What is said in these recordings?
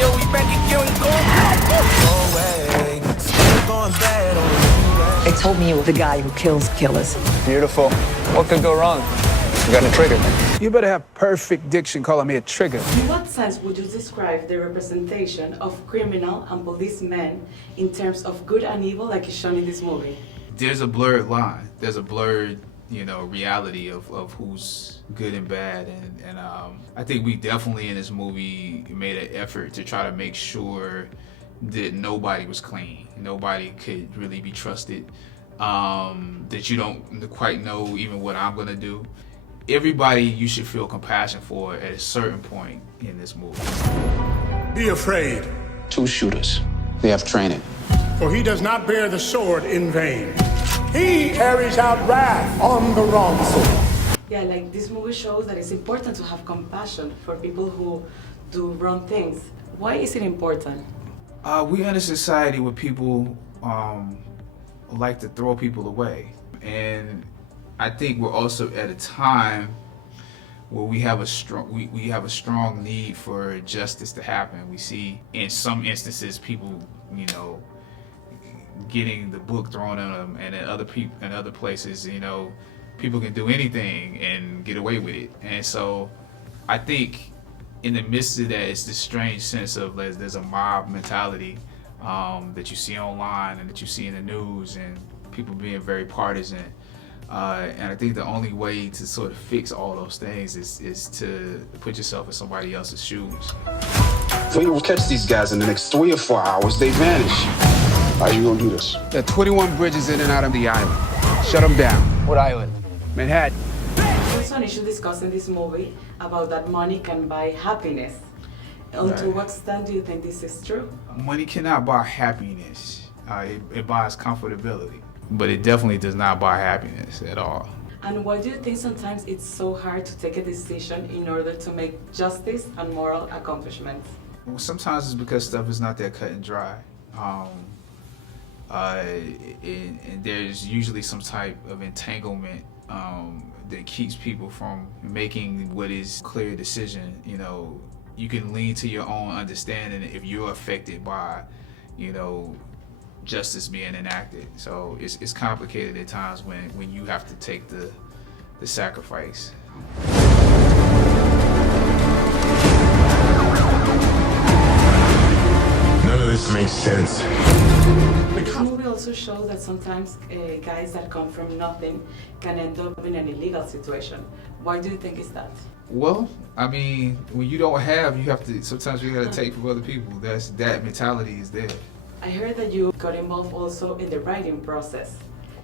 feel we back again, we go away. Still going bad on you. They told me you were the guy who kills killers. Beautiful. What could go wrong? You got a trigger. You better have perfect diction calling me a trigger. In what sense would you describe the representation of criminal and policemen in terms of good and evil like is shown in this movie? There's a blurred line. There's a blurred, reality of who's good and bad. And I think we definitely in this movie made an effort to try to make sure that nobody was clean. Nobody could really be trusted. That you don't quite know even what I'm gonna do. Everybody you should feel compassion for at a certain point in this movie. Be afraid, 2 shooters. They have training. for he does not bear the sword in vain. He carries out wrath on the wrongful. Yeah, like this movie shows that it's important to have compassion for people who do wrong things. Why is it important? We're in a society where people like to throw people away. And I think we're also at a time where we have a strong need for justice to happen. We see in some instances people, getting the book thrown at them, and in other places, people can do anything and get away with it. And so I think in the midst of that, it's this strange sense of there's a mob mentality that you see online and that you see in the news, and people being very partisan. And I think the only way to sort of fix all those things is to put yourself in somebody else's shoes. If we don't catch these guys in the next 3 or 4 hours, they vanish. How are you gonna do this? There are 21 bridges in and out of the island. Shut them down. What island? Manhattan. There's an issue discussed in this movie about that money can buy happiness. And to what extent do you think this is true? Money cannot buy happiness. It buys comfortability, but it definitely does not buy happiness at all. And why do you think sometimes it's so hard to take a decision in order to make justice and moral accomplishments? Well, sometimes it's because stuff is not that cut and dry. And there's usually some type of entanglement that keeps people from making what is a clear decision. You can lean to your own understanding if you're affected by, justice being enacted. So it's complicated at times when you have to take the sacrifice. None of this makes sense. The movie also shows that sometimes guys that come from nothing can end up in an illegal situation. Why do you think it's that? Well, I mean, when you don't have, sometimes you gotta take from other people. That mentality is there. I heard that you got involved also in the writing process.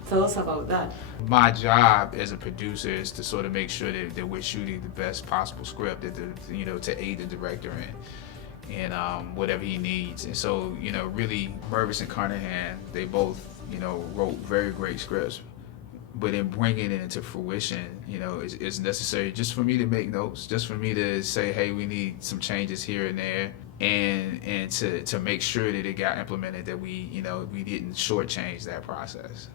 Tell us about that. My job as a producer is to sort of make sure that we're shooting the best possible script, to aid the director in whatever he needs. And so, really, Mervis and Carnahan, they both, wrote very great scripts. But in bringing it into fruition, it's necessary just for me to make notes, just for me to say, hey, we need some changes here and there, and to make sure that it got implemented, that we didn't shortchange that process.